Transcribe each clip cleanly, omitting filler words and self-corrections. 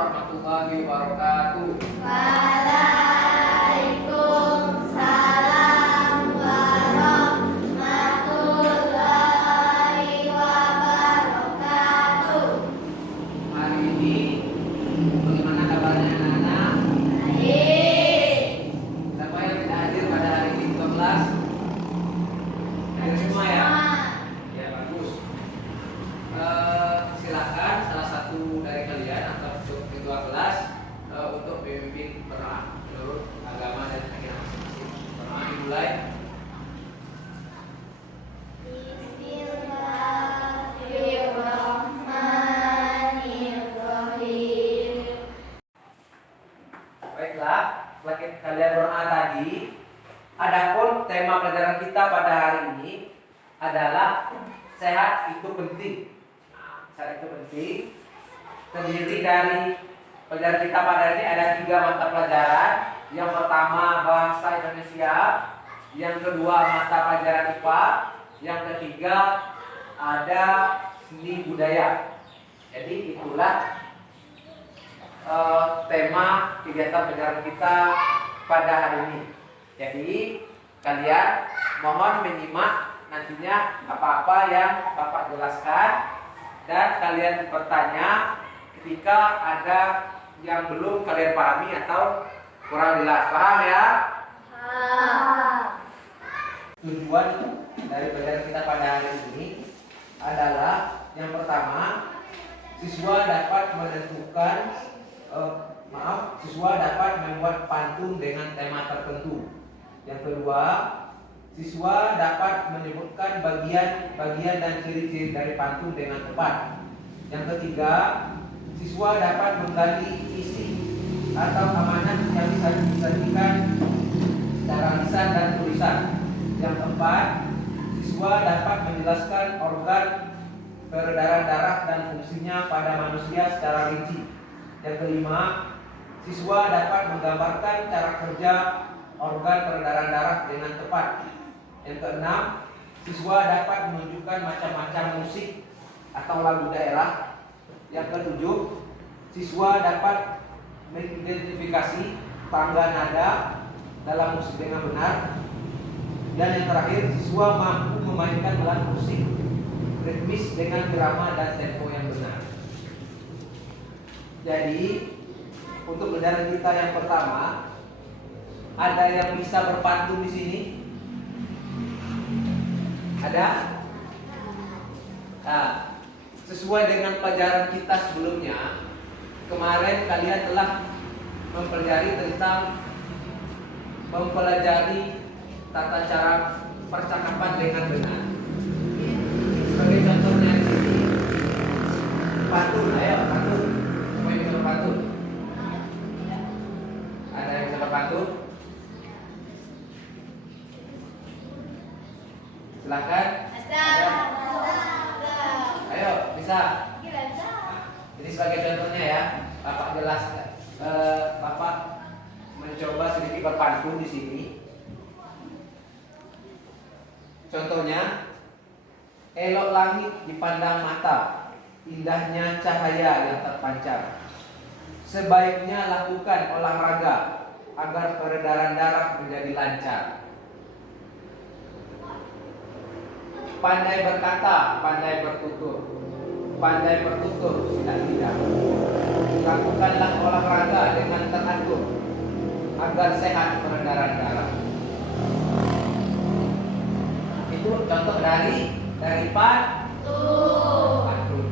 warahmatullahi wabarakatuh. Waalaikumsalam warahmatullahi wabarakatuh. Hari ini bagaimana kabarnya anak-anak? Baik. Siapa yang tidak hadir pada hari ini ke kelas? Hadir semua ya? Ya bagus. Silakan salah satu dari kalian atau ketua kelas untuk memimpin berdoa menurut agama dan keyakinan masing-masing. Berdoa dimulai. Bismillahirrahmanirrahim. Baiklah, setelah kalian berdoa tadi, adapun tema pelajaran kita pada hari ini adalah sehat itu penting. Sehat itu penting. Terdiri dari pelajaran kita pada hari ini ada 3 mata pelajaran. Yang pertama bahasa Indonesia, yang kedua mata pelajaran IPA, yang ketiga ada seni budaya. Jadi itulah tema kegiatan pelajaran kita pada hari ini. Jadi kalian mohon menyimak nantinya apa-apa yang Bapak jelaskan dan kalian bertanya ketika ada yang belum kalian pahami atau kurang jelas. Paham ya? Tujuan dari pelajaran kita pada hari ini adalah yang pertama, siswa dapat menentukan siswa dapat membuat pantun dengan tema tertentu. Yang kedua, siswa dapat menyebutkan bagian-bagian dan ciri-ciri dari pantun dengan tepat. Yang ketiga, siswa dapat menggali isi atau amanat yang bisa disajikan secara lisan dan tulisan. Yang keempat, siswa dapat menjelaskan organ peredaran darah dan fungsinya pada manusia secara rinci. Yang kelima, siswa dapat menggambarkan cara kerja organ peredaran darah dengan tepat. Yang keenam, siswa dapat menunjukkan macam-macam musik atau lagu daerah. Yang ketujuh, siswa dapat mengidentifikasi tangga nada dalam musik dengan benar. Dan yang terakhir, siswa mampu memainkan alat musik ritmis dengan irama dan tempo yang benar. Jadi, untuk pelajaran kita yang pertama, ada yang bisa berpantun di sini? Ada? Nah, sesuai dengan pelajaran kita sebelumnya, kemarin kalian telah mempelajari tata cara percakapan dengan benar. Sebagai contohnya di sini, pantun, ayo pantun. Siapa yang bisa berpantun? Ada yang bisa berpantun? Silakan. Ayo, bisa. Jadi sebagai contohnya ya, Bapak jelaskan. Bapak mencoba sedikit berpantun di sini. Contohnya, elok langit dipandang mata, indahnya cahaya yang terpancar. Sebaiknya lakukan olahraga agar peredaran darah menjadi lancar. Pandai berkata, pandai bertutur. Pandai bertutur, tidak. Lakukanlah olahraga dengan teratur agar sehat peredaran darah. Itu contoh dari pantun.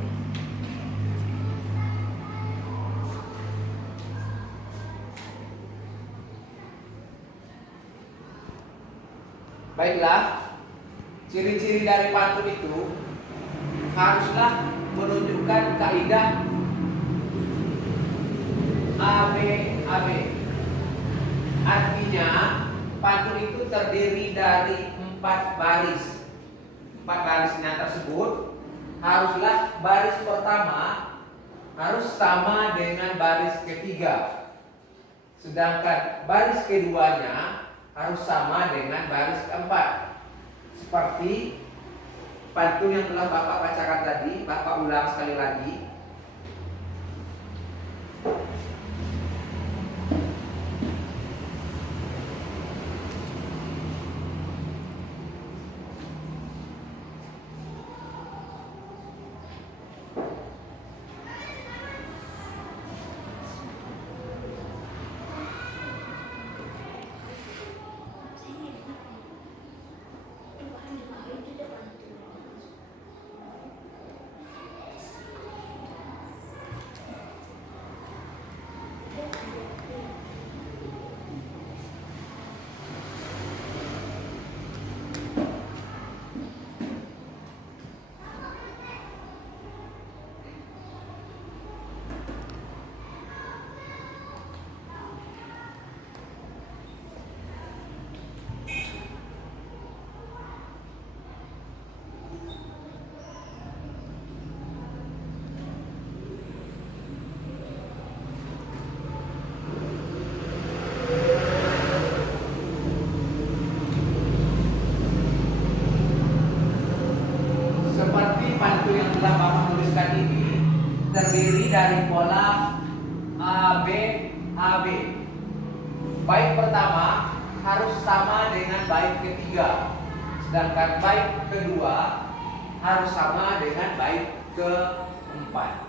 Baiklah, ciri-ciri dari pantun itu haruslah menunjukkan kaidah ABAB. Artinya pantun itu terdiri dari 4 baris. 4 barisnya tersebut haruslah baris pertama harus sama dengan baris ketiga. Sedangkan baris keduanya harus sama dengan baris keempat. Seperti pantun yang telah Bapak bacakan tadi, Bapak ulang sekali lagi. dari pola AB. Bait pertama harus sama dengan bait ketiga, sedangkan bait kedua harus sama dengan bait keempat.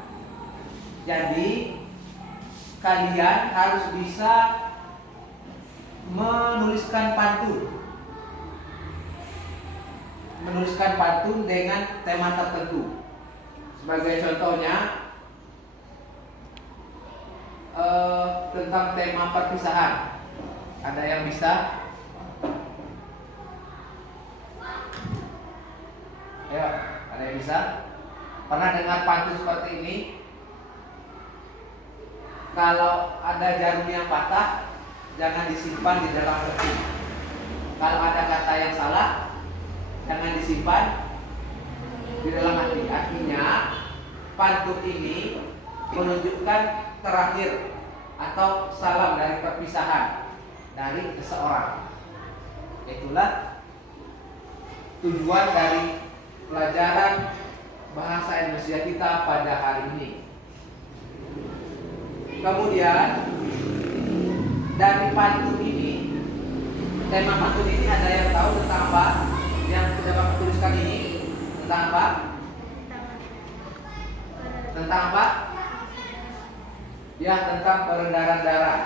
Jadi kalian harus bisa menuliskan pantun dengan tema tertentu. Sebagai contohnya tentang tema perpisahan. Ada yang bisa? Ayo, ada yang bisa? Pernah dengar pantun seperti ini? Kalau ada jarum yang patah, jangan disimpan di dalam peti. Kalau ada kata yang salah, jangan disimpan di dalam hati. Artinya pantun ini menunjukkan terakhir atau salam dari perpisahan dari seseorang. Itulah tujuan dari pelajaran bahasa Indonesia kita pada hari ini. Kemudian dari pantun ini, tema pantun ini ada yang tahu tentang apa? Yang sudah Bapak tuliskan ini tentang apa? Tentang apa? Ya, tentang peredaran darah.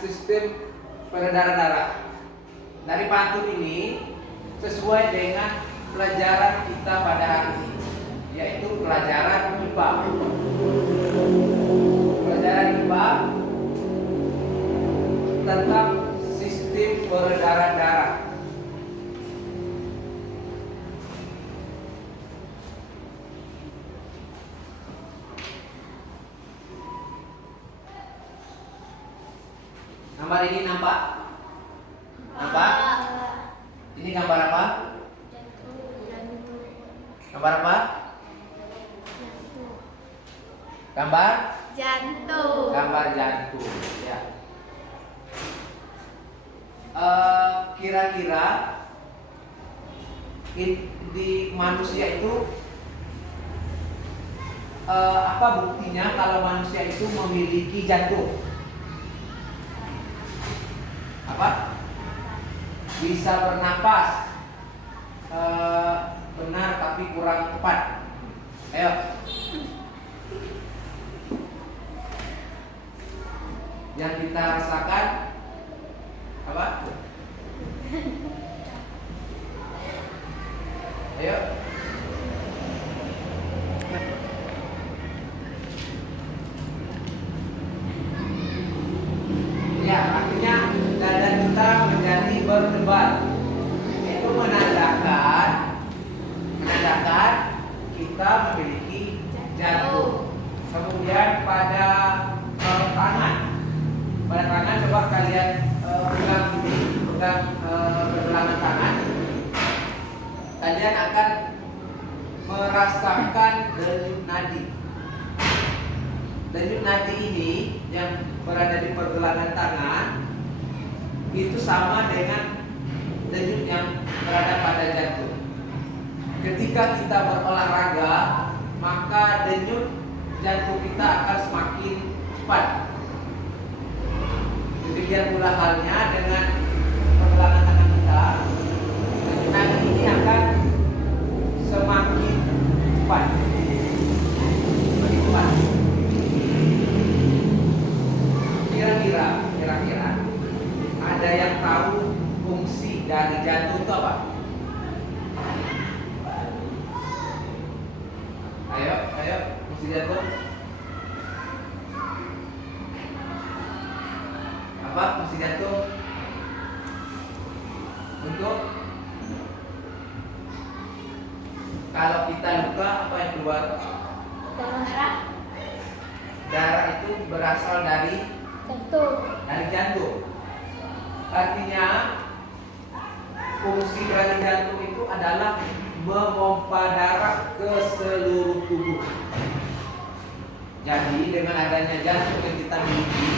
Sistem peredaran darah. Dari pantun ini sesuai dengan pelajaran kita pada hari ini, yaitu pelajaran IPA. Pelajaran IPA tentang sistem peredaran darah. Gambar ini nampak? Nampak? Ini gambar apa? Gambar apa? Gambar? Jantung. Gambar jantung. Ya. Kira-kira di manusia itu apa buktinya kalau manusia itu memiliki jantung? Apa? Bisa bernapas, benar tapi kurang tepat. Ayo. Yang kita rasakan apa? Ayo. Ya, artinya dada kita menjadi berdebar. Itu menandakan kita memiliki jantung. Kemudian pada tangan coba kalian pegang pergelangan tangan. Kalian akan merasakan denyut nadi. Denyut nadi ini yang berada di pergelangan tangan itu sama dengan denyut yang berada pada jantung. Ketika kita berolahraga, maka denyut jantung kita akan semakin cepat. Demikian pula halnya dengan pergelangan tangan kita. Denyut nadi ini akan semakin cepat. Semakin cepat. Kira-kira ada yang tahu fungsi dari jantung itu apa? Ayo, fungsi jantung. Apa fungsi jantung? Untuk kalau kita luka, apa yang keluar? Darah. Darah itu berasal dari jantung. Artinya fungsi dari jantung itu adalah memompa darah ke seluruh tubuh. Jadi dengan adanya jantung yang kita miliki,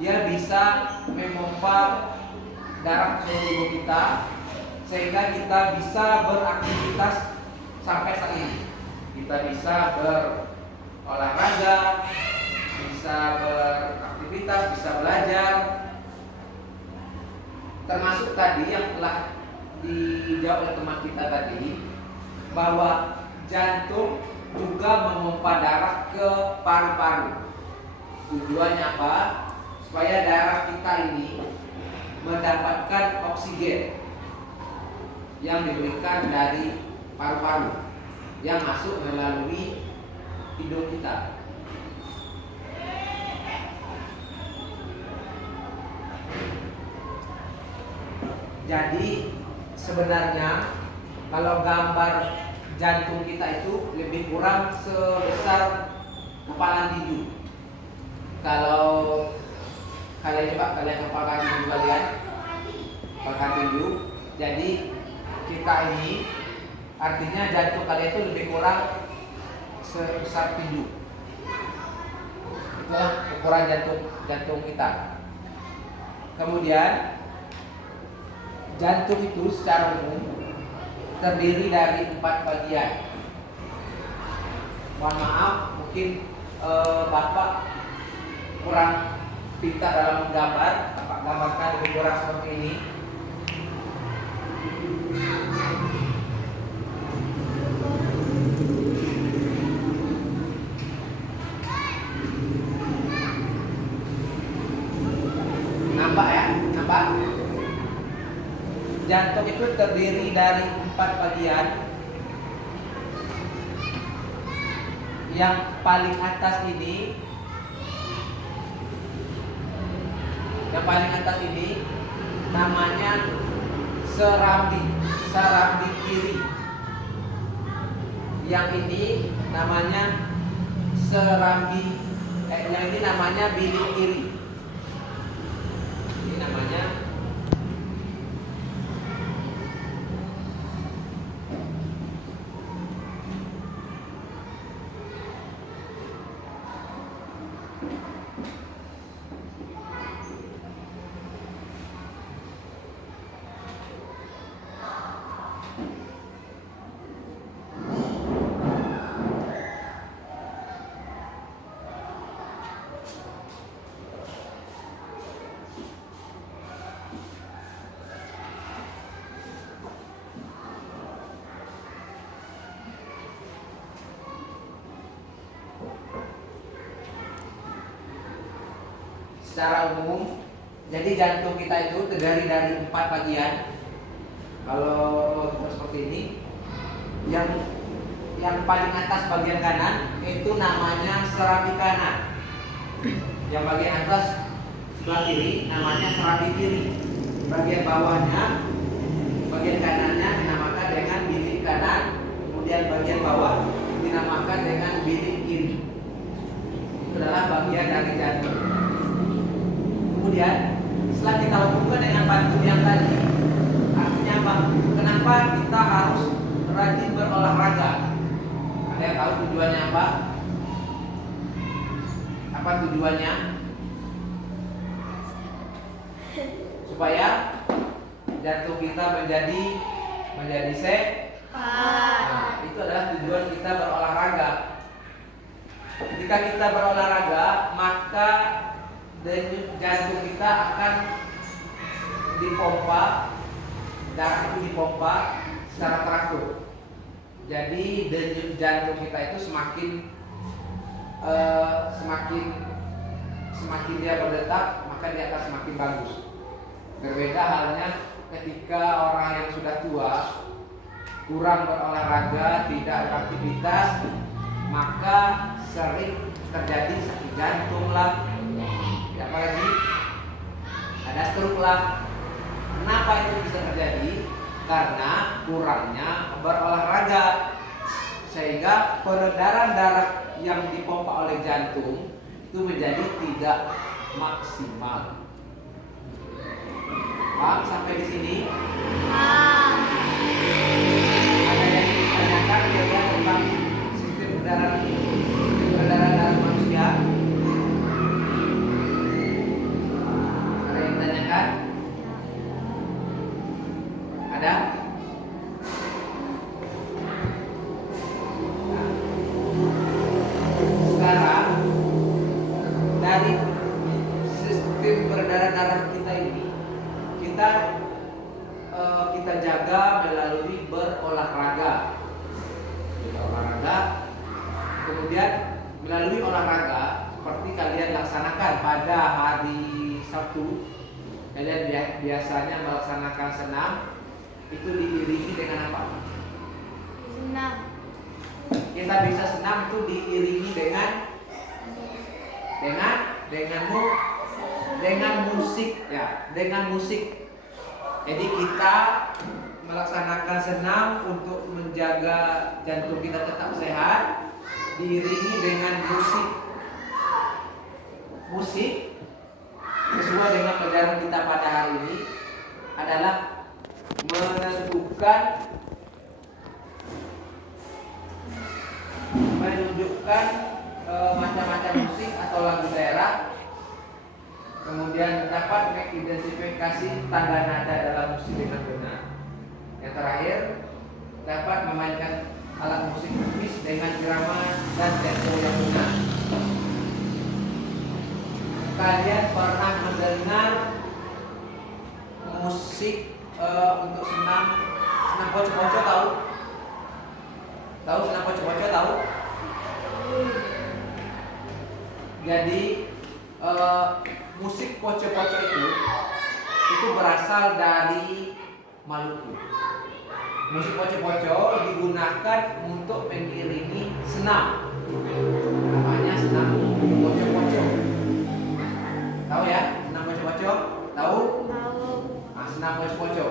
dia bisa memompa darah ke seluruh tubuh kita, sehingga kita bisa beraktivitas sampai saat ini. Kita bisa dijawab oleh teman kita tadi bahwa jantung juga memompa darah ke paru-paru. Tujuannya apa? Supaya darah kita ini mendapatkan oksigen yang diberikan dari paru-paru yang masuk melalui hidung kita. Jadi sebenarnya kalau gambar jantung kita itu lebih kurang sebesar kepala tinju. Kalau kalian kepala tinju kalian, kepala tinju. Jadi kita ini artinya jantung kalian itu lebih kurang sebesar tinju. Itulah ukuran jantung kita. Kemudian jantung itu secara umum terdiri dari 4 bagian. Mohon maaf, mungkin Bapak kurang pintar dalam menggambar. Bapak gambarkan lebih kurang seperti ini. Nampak ya? Nampak? Jantung itu terdiri dari 4 bagian. Yang paling atas ini namanya serambi kiri. Yang ini namanya yang ini namanya bilik kiri. Ini namanya secara umum, jadi jantung kita itu terdiri dari 4 bagian. Kalau seperti ini, yang paling atas bagian kanan itu namanya serambi kanan. Yang bagian atas sebelah kiri namanya serambi kiri. Bagian bawahnya, bagian kanannya dinamakan dengan bilik kanan. Kemudian bagian bawah dinamakan dengan bilik kiri. Itu adalah bagian dari jantung. Kemudian setelah kita hubungkan dengan bantu yang tadi, artinya apa? Kenapa kita harus rajin berolahraga? Ada yang tahu tujuannya apa? Apa tujuannya? Supaya jantung kita menjadi sehat. Nah, itu adalah tujuan kita berolahraga. Ketika kita berolahraga, maka jantung kita akan dipompa, darah itu dipompa secara teratur. Jadi denyut jantung kita itu semakin dia berdetak, maka dia akan semakin bagus. Berbeda halnya ketika orang yang sudah tua, kurang berolahraga, tidak beraktivitas, maka sering terjadi sakit jantung lah, apalagi ada stroke lah. Kenapa itu bisa terjadi? Karena kurangnya berolahraga, sehingga peredaran darah yang dipompa oleh jantung itu menjadi tidak maksimal. Paham sampai di sini? Ada yang ditanyakan kira-kira tentang sistem peredaran darah manusia? Ada yang ditanyakan? Ada? Sekarang dari sistem peredaran darah kita ini, kita terjaga melalui berolahraga. Berolahraga, kemudian melalui olahraga seperti kalian laksanakan pada hari Sabtu, kalian biasanya melaksanakan senam, itu diiringi dengan apa? Senam. Kita bisa senam itu diiringi dengan musik ya, dengan musik. Jadi kita melaksanakan senam untuk menjaga jantung kita tetap sehat, diiringi dengan musik. Musik sesuai dengan pelajaran kita pada hari ini adalah menunjukkan macam-macam musik atau lagu daerah, kemudian dapat mengidentifikasi tangga nada dalam musik dengan benar. Yang terakhir, dapat memainkan alat musik ritmis dengan irama dan tempo yang benar. Kalian pernah mendengar musik untuk senam poco-poco tahu? Tahu senam poco-poco tahu? Jadi musik poco-poco itu berasal dari Maluku. Musik poco-poco digunakan untuk mengiringi senam. Namanya senam poco-poco. Tahu ya? Senam poco-poco? Tahu? Tahu. Nah, senam poco-poco.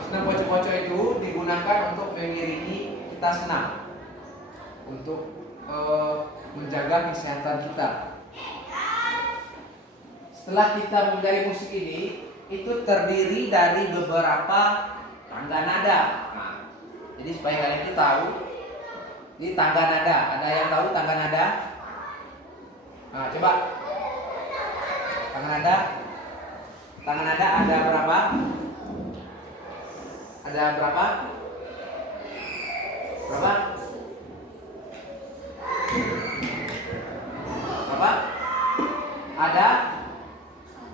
Senam poco-poco itu digunakan untuk mengiringi kita senam, untuk menjaga kesehatan kita. Setelah kita mempelajari musik ini, itu terdiri dari beberapa tangga nada. Nah, jadi supaya kalian itu tahu, ini tangga nada. Ada yang tahu tangga nada? Nah, coba tangga nada. Tangga nada ada berapa? Ada berapa? Berapa? Berapa?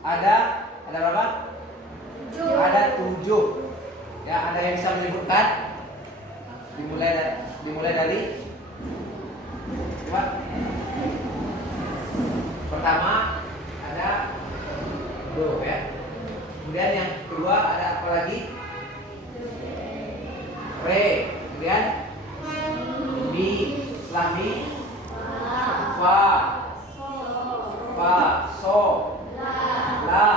Ada berapa? 7. Ada 7. Ya, ada yang bisa menyebutkan? Dimulai dari coba. Pertama ada do ya. Kemudian yang kedua ada apa lagi? Re. Kemudian mi, setelah mi, fa, so, la,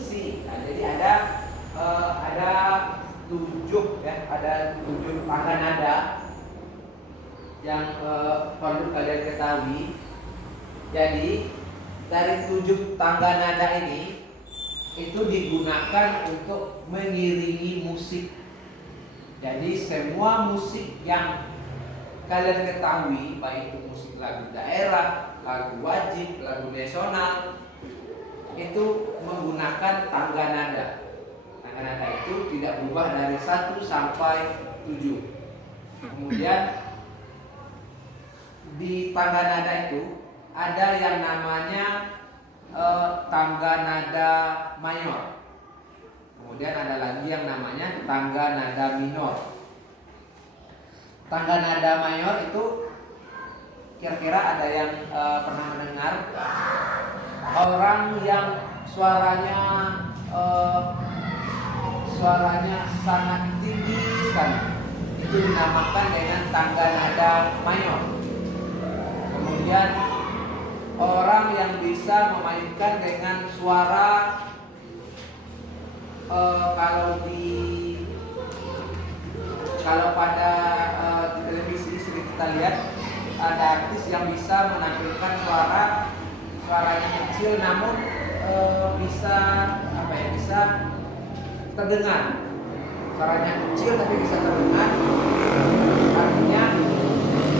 si. Nah, jadi ada 7 ya, ada 7 tangga nada yang perlu kalian ketahui. Jadi dari 7 tangga nada ini itu digunakan untuk mengiringi musik. Jadi semua musik yang kalian ketahui, baik itu musik lagu daerah, lagu wajib, lagu nasional, itu menggunakan tangga nada. Tangga nada itu tidak berubah dari 1 sampai 7. Kemudian di tangga nada itu ada yang namanya tangga nada mayor. Kemudian ada lagi yang namanya tangga nada minor. Tangga nada mayor itu kira-kira ada yang pernah mendengar orang yang suaranya sangat tinggi sekali, itu dinamakan dengan tangga nada mayor. Kemudian orang yang bisa memainkan dengan suara kalau pada televisi sering kita lihat ada artis yang bisa menampilkan suaranya kecil namun bisa terdengar. Suaranya kecil tapi bisa terdengar. Artinya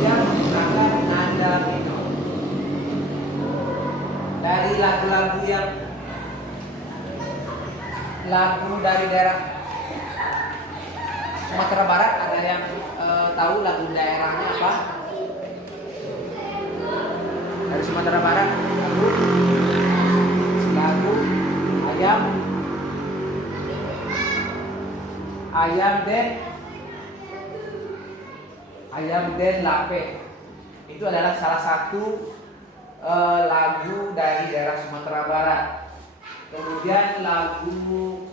dia menggunakan nada minor. Dari lagu-lagu yang lagu dari daerah Sumatera Barat, ada yang tahu lagu daerahnya apa? Dari Sumatera Barat, lagu ayam Ayam Den Lape. Itu adalah salah satu lagu dari daerah Sumatera Barat. Kemudian lagu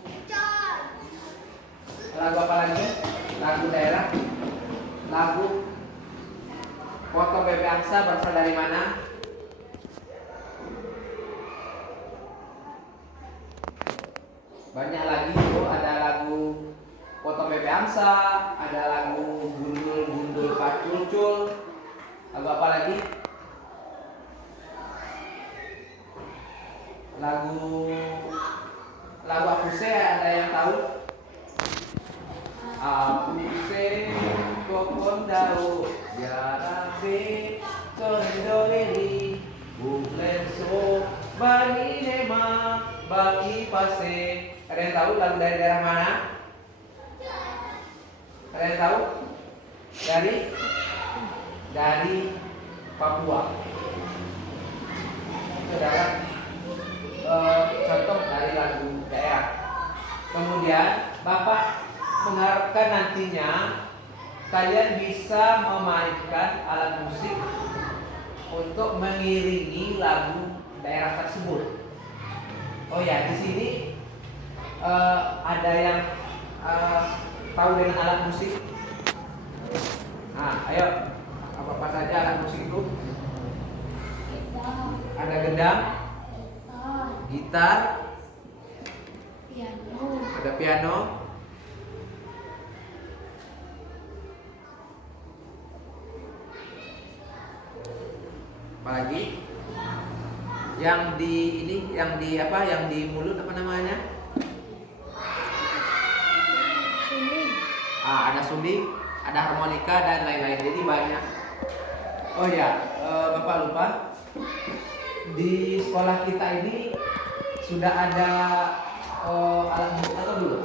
apa lagi? Lagu daerah. Lagu Potong Bebek Angsa berasal dari mana? Banyak lagi tuh, ada lagu Potong Bebek Angsa, ada lagu Gundul Paculcul. Lagu apa lagi? Lagu Aku Se, ada yang tahu? Aku se kokon dau Yarabe Torendoreri Buklen so Bagi nema Bagi pase. Ada yang tahu lagu dari daerah mana? Ada yang tahu? Dari Papua. Itu adalah contoh dari lagu daerah. Kemudian Bapak mengharapkan nantinya kalian bisa memainkan alat musik untuk mengiringi lagu daerah tersebut. Oh ya, di sini ada yang tahu dengan alat musik? Nah, ayo, apa saja alat musik itu? Ada gendang, gitar, ada piano, apalagi? Yang di mulut apa namanya? Ada suling, ada harmonika dan lain-lain. Jadi banyak. Oh ya, Bapak lupa. Di sekolah kita ini sudah ada alat musik atau belum?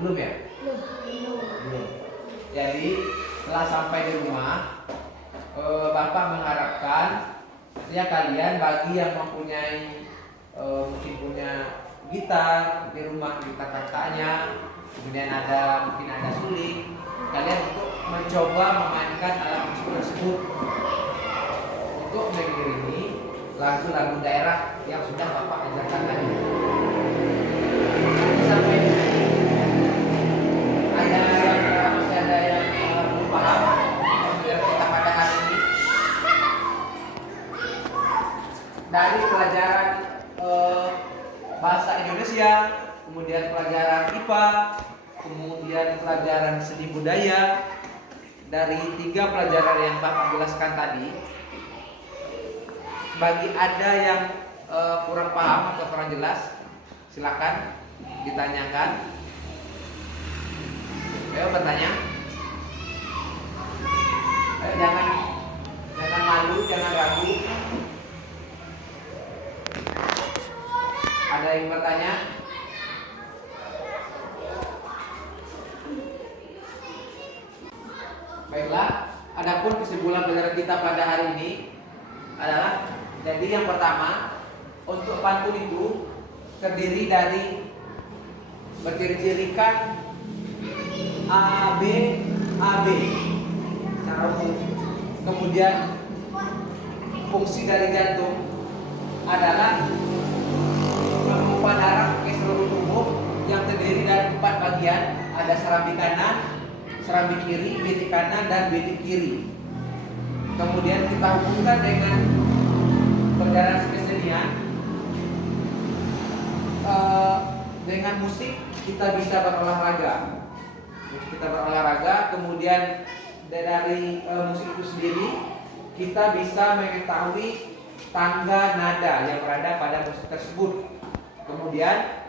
Belum ya? Belum. Jadi setelah sampai di rumah, Bapak mengharapkan ya kalian bagi yang mempunyai mungkin punya gitar di rumah, gitar kakaknya, kemudian mungkin ada suling, kalian untuk mencoba memainkan alat musik tersebut untuk mengiringi lagu-lagu daerah yang sudah Bapak ajarkan tadi. Sampai masih ada yang belum paham pembelajaran kita pada hari ini. Dari pelajaran bahasa Indonesia, kemudian pelajaran IPA, kemudian pelajaran seni budaya, dari 3 pelajaran yang Bapak jelaskan tadi, bagi ada yang kurang paham atau kurang jelas, silakan ditanyakan. Ayo bertanya. Ayo, jangan malu, jangan ragu. Ada yang bertanya? Baiklah, adapun kesimpulan pelajaran kita pada hari ini adalah, jadi yang pertama, untuk pantun itu terdiri dari berciri-cirikan A B secara umum. Kemudian fungsi dari jantung adalah memompa darah ke seluruh tubuh yang terdiri dari 4 bagian, ada serambi kanan, serambi kiri, bitik kanan, dan bitik kiri. Kemudian kita hubungkan dengan pelajaran kesenian. Dengan musik kita bisa berolahraga. Kemudian dari musik itu sendiri kita bisa mengetahui tangga nada yang berada pada musik tersebut. Kemudian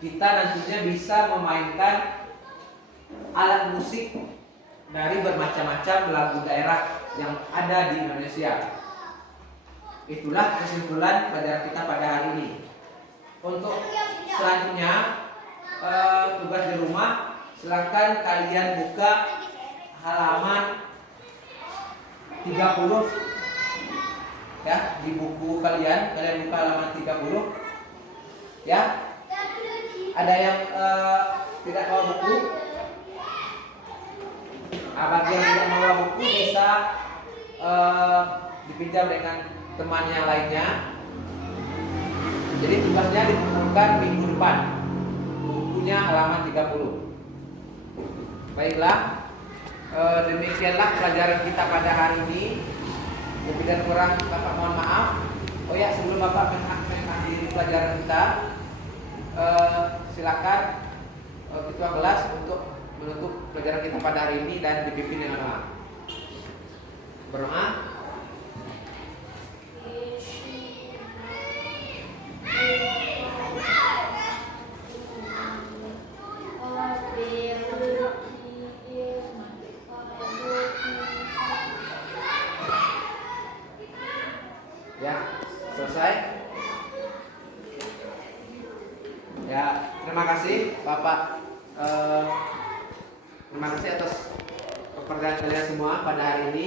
kita nantinya bisa memainkan alat musik dari bermacam-macam lagu daerah yang ada di Indonesia. Itulah kesimpulan pelajaran kita pada hari ini. Untuk selanjutnya tugas di rumah, silakan kalian buka halaman 30 ya, di buku kalian buka halaman 30 ya. Ada yang tidak bawa buku, bagi yang tidak bawa buku bisa dipinjam dengan teman yang lainnya. Jadi tugasnya dikumpulkan minggu depan. Bukunya halaman 30. Baiklah, demikianlah pelajaran kita pada hari ini. Lebih dan kurang Bapak mohon maaf. Oh ya, sebelum Bapak mengakhiri pelajaran kita, silakan ketua kelas untuk menutup pelajaran kita pada hari ini dan dipimpin dengan doa. Berdoa. Ya, selesai. Ya, terima kasih Bapak. Terima kasih atas pekerjaan kalian semua pada hari ini.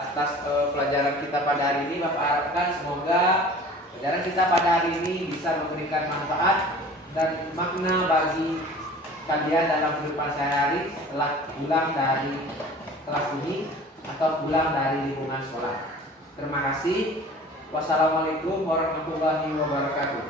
Atas pelajaran kita pada hari ini, Bapak harapkan semoga pelajaran kita pada hari ini bisa memberikan manfaat dan makna bagi kalian dalam kehidupan sehari-hari setelah pulang dari kelas ini atau pulang dari lingkungan sekolah. Terima kasih. Wassalamualaikum warahmatullahi wabarakatuh.